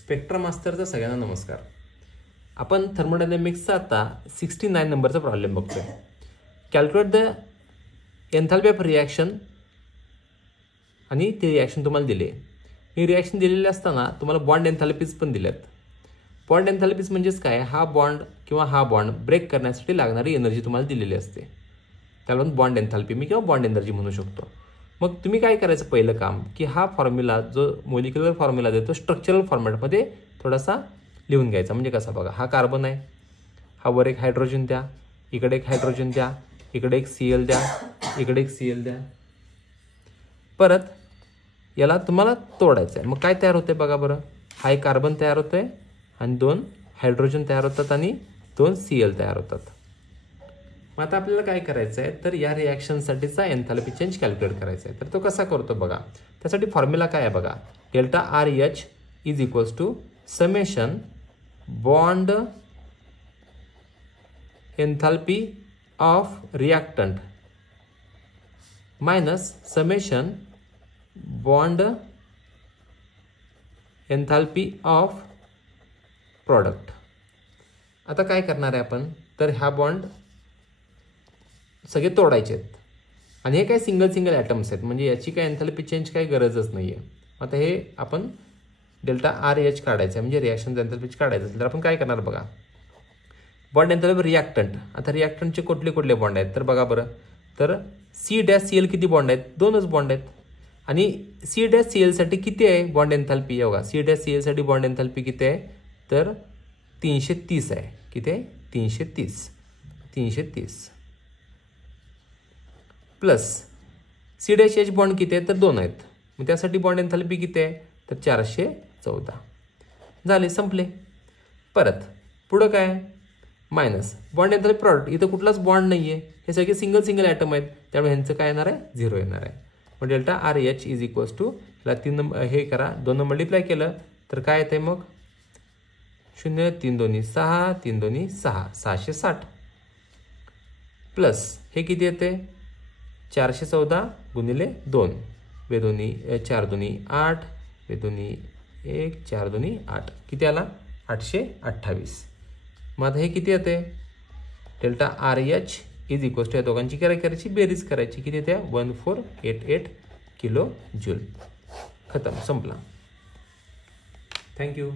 Spectrum मास्टरचा सगळ्यांना नमस्कार. आपण थर्मोडायनॅमिक्सचा आता 69 नंबरचा प्रॉब्लेम बघतोय. कॅल्क्युलेट द एन्थॅल्पी ऑफ रिॲक्शन आणि ती रिॲक्शन तुम्हाला दिली आहे. ही रिॲक्शन दिलेली असताना तुम्हाला बॉन्ड एन्थॅल्पीज पण दिल्यात. बॉन्ड एन्थॅल्पीज म्हणजेच काय, हा बॉन्ड किंवा हा बॉन्ड ब्रेक करण्यासाठी लागणारी एनर्जी तुम्हाला दिलेली असते. त्याला आपण बॉन्ड एन्थॅल्पी मी किंवा बॉन्ड एनर्जी म्हणू शकतो. मग तुम्ही काय करायचं पहिलं काम की हा फॉर्म्युला जो मोलिक्युलर फॉर्म्युला देतो स्ट्रक्चरल फॉर्मॅटमध्ये थोडासा लिहून घ्यायचा. म्हणजे कसा बघा, हा कार्बन आहे, हा वर एक हायड्रोजन द्या, इकडे एक हायड्रोजन द्या, इकडे एक Cl द्या, इकडे एक Cl द्या. परत याला तुम्हाला तोडायचं आहे. मग काय तयार होते बघा बरं, हा एक कार्बन तयार होतोय आणि 2 हायड्रोजन तयार होतात आणि 2 Cl तयार होतात. मग आता आपल्याला काय करायचं आहे, तर या रिॲक्शनसाठीचा एन्थॅल्पी चेंज कॅल्क्युलेट करायचा आहे. तर तो कसा करतो बघा, त्यासाठी फॉर्म्युला काय आहे बघा, delta RH is equals to summation bond enthalpy of reactant minus summation bond enthalpy of product. आता काय करणार आहे आपण, तर हा बॉन्ड सगळे तोडायचे आहेत आणि हे काय सिंगल ॲटम्स आहेत, म्हणजे याची काय एन्थॅल्पी चेंज काही गरजच नाही आहे. आता हे आपण डेल्टा RH काढायचं आहे, म्हणजे रिॲक्शन एन्थॅल्पी काढायचं असेल तर आपण काय करणार बघा, बॉन्ड एन्थॅल्पी रिॲक्टंट. आता रिॲक्टंटचे कुठले बॉन्ड आहेत तर बघा बरं, तर C'Cl किती बॉन्ड आहेत, 2च बॉन्ड आहेत. आणि C'Cl साठी किती आहे बॉन्ड एन्थॅल्पी, बघा C''Cl साठी बॉन्ड एन्थॅल्पी किती आहे तर 330 आहे. किती आहे 330 प्लस C'(H) बॉन्ड किती आहे तर 2 आहेत. मग त्यासाठी बॉन्ड एन्थॅल्पी किती आहे तर 414. झाले, संपले. परत पुढं काय मायनस बॉन्ड एन्थॅल्पी प्रॉडक्ट. इथं कुठलाच बॉन्ड नाही आहे, हे सगळे सिंगल ॲटम आहेत, त्यामुळे ह्यांचं काय येणार आहे 0 येणार आहे. मग delta RH is equals to हे करा, 2 मल्टिप्लाय केलं तर काय येते मग 0 3 2 6 3 2 6 660 प्लस हे किती येते 414 गुणिले 2 2 4 2 8 2 1 4 2 8 किती आला 828. मग आता हे किती येते delta RH is equals to या दोघांची करायची बेरीज करायची, किती येते 1488 किलो जूल. खतम, संपला. थँक्यू.